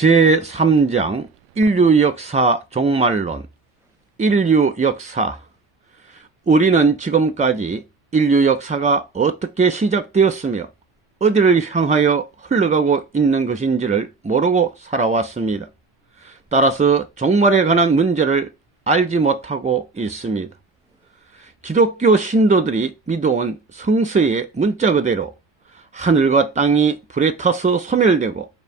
제3장 인류역사 종말론. 인류역사. 우리는 지금까지 인류 역사가 어떻게 시작되었으며 어디를 향하여 흘러가고 있는 것인지를 모르고 살아왔습니다. 따라서 종말에 관한 문제를 알지 못하고 있습니다. 기독교 신도들이 믿어온 성서의 문자 그대로 하늘과 땅이 불에 타서 소멸되고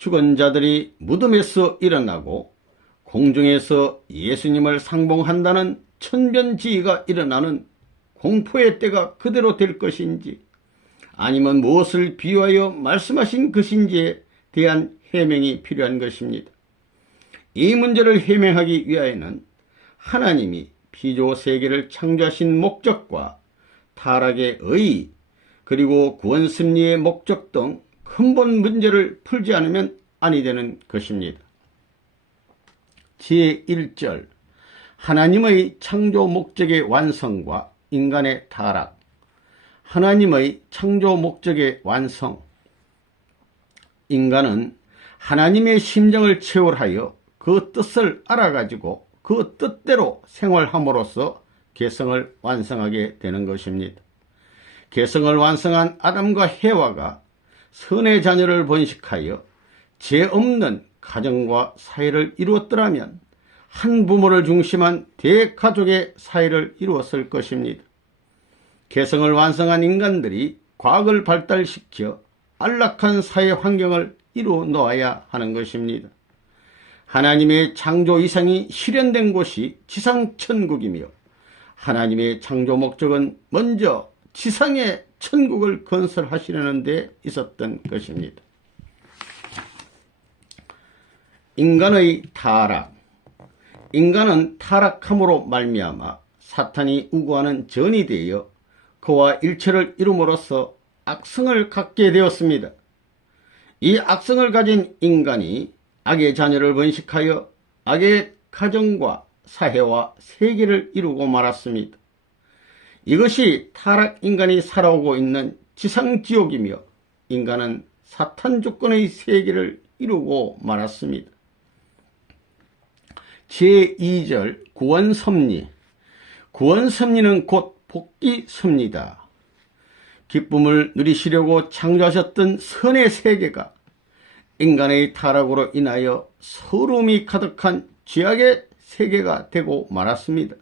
죽은 자들이 무덤에서 일어나고 공중에서 예수님을 상봉한다는 천변지의가 일어나는 공포의 때가 그대로 될 것인지 아니면 무엇을 비유하여 말씀하신 것인지에 대한 해명이 필요한 것입니다. 이 문제를 해명하기 위하여는 하나님이 피조세계를 창조하신 목적과 타락의 의의 그리고 구원승리의 목적 등 근본 문제를 풀지 않으면 아니 되는 것입니다. 제1절 하나님의 창조 목적의 완성과 인간의 타락. 하나님의 창조 목적의 완성. 인간은 하나님의 심정을 체월하여 그 뜻을 알아가지고 그 뜻대로 생활함으로써 개성을 완성하게 되는 것입니다. 개성을 완성한 아담과 해와가 선의 자녀를 번식하여 죄 없는 가정과 사회를 이루었더라면 한 부모를 중심한 대가족의 사회를 이루었을 것입니다. 개성을 완성한 인간들이 과학을 발달시켜 안락한 사회 환경을 이루어 놓아야 하는 것입니다. 하나님의 창조 이상이 실현된 곳이 지상천국이며 하나님의 창조 목적은 먼저 지상의 천국을 건설하시려는 데 있었던 것입니다. 인간의 타락. 인간은 타락함으로 말미암아 사탄이 우구하는 전이 되어 그와 일체를 이룸으로써 악성을 갖게 되었습니다. 이 악성을 가진 인간이 악의 자녀를 번식하여 악의 가정과 사회와 세계를 이루고 말았습니다. 이것이 타락 인간이 살아오고 있는 지상지옥이며 인간은 사탄 주권의 세계를 이루고 말았습니다. 제2절 구원섭리. 구원섭리는 곧 복귀섭리다. 기쁨을 누리시려고 창조하셨던 선의 세계가 인간의 타락으로 인하여 서러움이 가득한 죄악의 세계가 되고 말았습니다.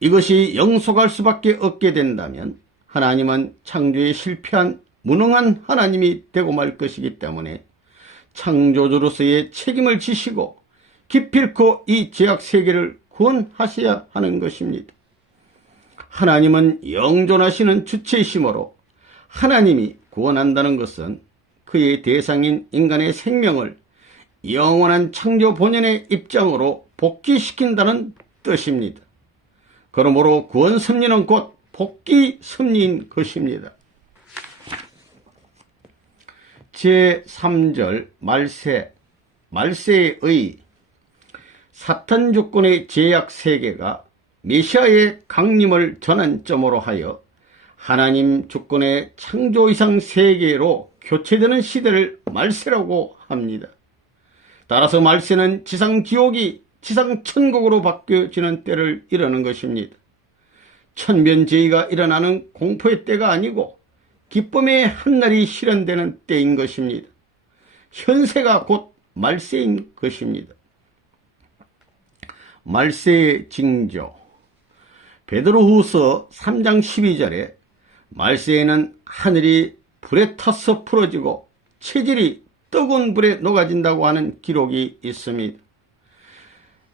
이것이 영속할 수밖에 없게 된다면 하나님은 창조에 실패한 무능한 하나님이 되고 말 것이기 때문에 창조주로서의 책임을 지시고 기필코 이 죄악 세계를 구원하셔야 하는 것입니다. 하나님은 영존하시는 주체이시므로 하나님이 구원한다는 것은 그의 대상인 인간의 생명을 영원한 창조 본연의 입장으로 복귀시킨다는 뜻입니다. 그러므로 구원섭리는 곧 복귀섭리인 것입니다. 제3절 말세. 말세의 의. 사탄 주권의 죄악 세계가 메시아의 강림을 전환점으로 하여 하나님 주권의 창조 이상 세계로 교체되는 시대를 말세라고 합니다. 따라서 말세는 지상지옥이 지상천국으로 바뀌어지는 때를 이르는 것입니다. 천변제의가 일어나는 공포의 때가 아니고 기쁨의 한날이 실현되는 때인 것입니다. 현세가 곧 말세인 것입니다. 말세의 징조. 베드로후서 3장 12절에 말세에는 하늘이 불에 타서 풀어지고 체질이 뜨거운 불에 녹아진다고 하는 기록이 있습니다.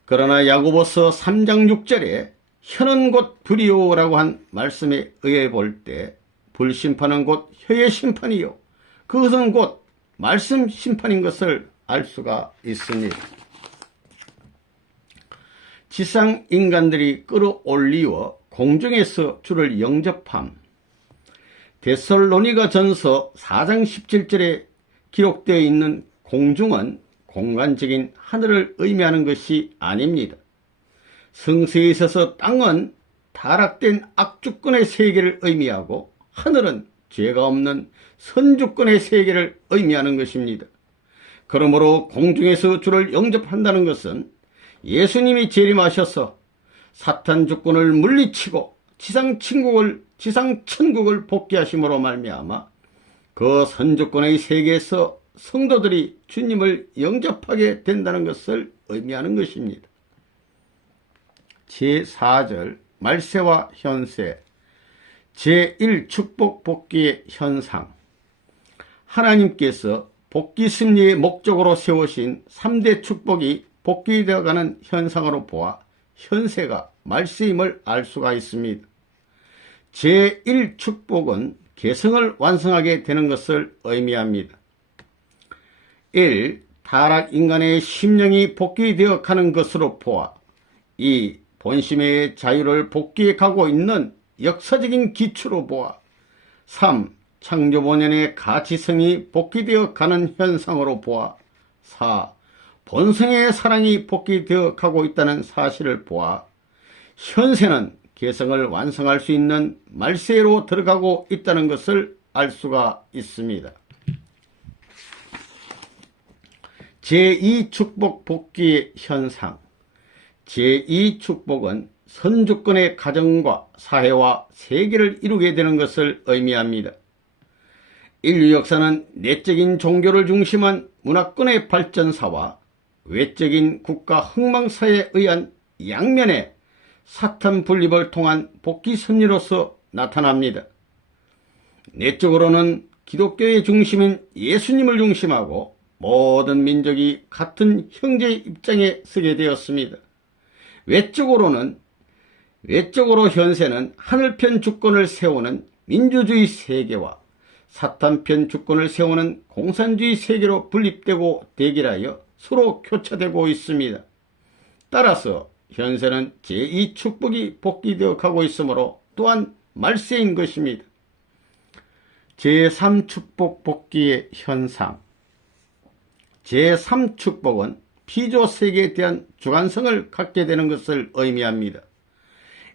그러나 야고보서 3장 6절에 혀는 곧 불이요라고 한 말씀에 의해 볼 때 불심판은 곧 혀의 심판이요 그것은 곧 말씀 심판인 것을 알 수가 있습니다. 지상 인간들이 끌어올리워 공중에서 주를 영접함. 데살로니가 전서 4장 17절에 기록되어 있는 공중은 공간적인 하늘을 의미하는 것이 아닙니다. 성서에 있어서 땅은 타락된 악주권의 세계를 의미하고 하늘은 죄가 없는 선주권의 세계를 의미하는 것입니다. 그러므로 공중에서 주를 영접한다는 것은 예수님이 재림하셔서 사탄 주권을 물리치고 지상 천국을 복귀하심으로 말미암아 그 선주권의 세계에서 성도들이 주님을 영접하게 된다는 것을 의미하는 것입니다. 제4절 말세와 현세 제1축복 복귀의 현상. 하나님께서 복귀 승리의 목적으로 세우신 3대 축복이 복귀되어가는 현상으로 보아 현세가 말세임을 알 수가 있습니다. 제1축복은 계승을 완성하게 되는 것을 의미합니다. 1. 타락 인간의 심령이 복귀되어 가는 것으로 보아 이 본심의 자유를 복귀해 가고 있는 역사적인 기초로 보아 3. 창조 본연의 가치성이 복귀되어 가는 현상으로 보아 4. 본성의 사랑이 복귀되어 가고 있다는 사실을 보아 현세는 계승을 완성할 수 있는 말세로 들어가고 있다는 것을 알 수가 있습니다. 제2축복 복귀의 현상. 제2축복은 선주권의 가정과 사회와 세계를 이루게 되는 것을 의미합니다. 인류 역사는 내적인 종교를 중심한 문화권의 발전사와 외적인 국가 흥망사에 의한 양면의 사탄 분립을 통한 복귀 섭리로서 나타납니다. 내적으로는 기독교의 중심인 예수님을 중심하고 모든 민족이 같은 형제의 입장에 서게 되었습니다. 외적으로 현세는 하늘편 주권을 세우는 민주주의 세계와 사탄편 주권을 세우는 공산주의 세계로 분립되고 대결하여 서로 교차되고 있습니다. 따라서 현세는 제2축복이 복귀되어 가고 있으므로 또한 말세인 것입니다. 제3축복 복귀의 현상. 제3축복은 피조세계에 대한 주관성을 갖게 되는 것을 의미합니다.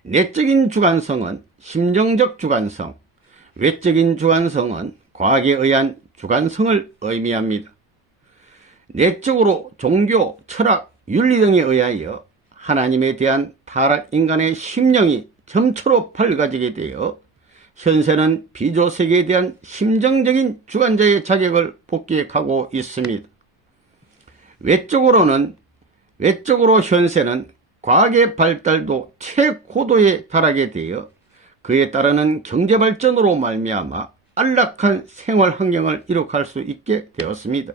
내적인 주관성은 심정적 주관성, 외적인 주관성은 과학에 의한 주관성을 의미합니다. 내적으로 종교, 철학, 윤리 등에 의하여 하나님에 대한 타락 인간의 심령이 점초로 밝아지게 되어 현세는 비조세계에 대한 심정적인 주관자의 자격을 복귀해 가고 있습니다. 외적으로 현세는 과학의 발달도 최고도에 달하게 되어 그에 따르는 경제발전으로 말미암아 안락한 생활 환경을 이룩할 수 있게 되었습니다.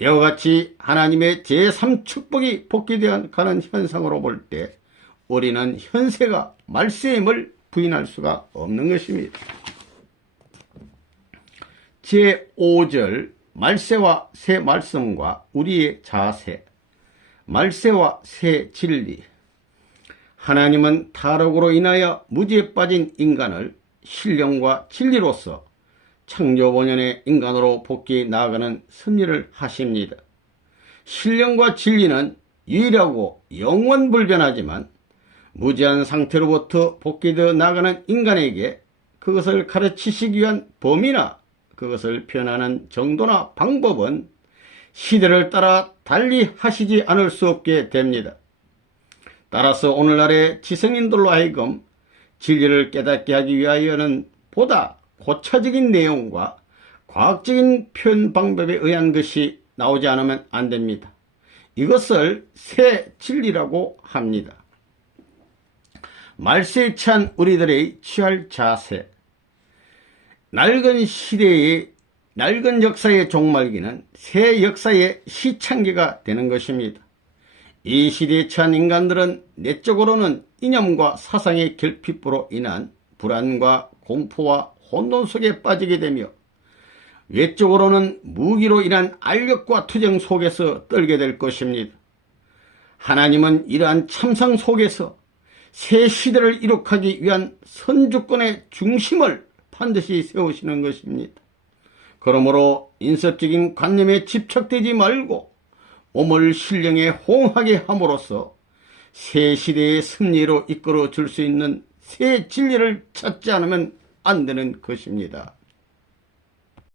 이와 같이 하나님의 제3축복이 복귀되어 가는 현상으로 볼 때 우리는 현세가 말세임을 부인할 수가 없는 것입니다. 제5절 말세와 새 말씀과 우리의 자세. 말세와 새 진리. 하나님은 타락으로 인하여 무지에 빠진 인간을 신령과 진리로서 창조 본연의 인간으로 복귀해 나아가는 섭리를 하십니다. 신령과 진리는 유일하고 영원불변하지만 무지한 상태로부터 복귀되어 나가는 인간에게 그것을 가르치시기 위한 범위나 그것을 표현하는 정도나 방법은 시대를 따라 달리 하시지 않을 수 없게 됩니다. 따라서 오늘날의 지성인들로 하여금 진리를 깨닫게 하기 위하여는 보다 고차적인 내용과 과학적인 표현 방법에 의한 것이 나오지 않으면 안 됩니다. 이것을 새 진리라고 합니다. 말세에 처한 우리들의 취할 자세. 낡은 시대의 낡은 역사의 종말기는 새 역사의 시창기가 되는 것입니다. 이 시대에 처한 인간들은 내적으로는 이념과 사상의 결핍으로 인한 불안과 공포와 혼돈 속에 빠지게 되며 외적으로는 무기로 인한 알력과 투쟁 속에서 떨게 될 것입니다. 하나님은 이러한 참상 속에서 새 시대를 이룩하기 위한 선주권의 중심을 반드시 세우시는 것입니다. 그러므로 인습적인 관념에 집착되지 말고 몸을 신령에 호응하게 함으로써 새 시대의 승리로 이끌어 줄 수 있는 새 진리를 찾지 않으면 안 되는 것입니다.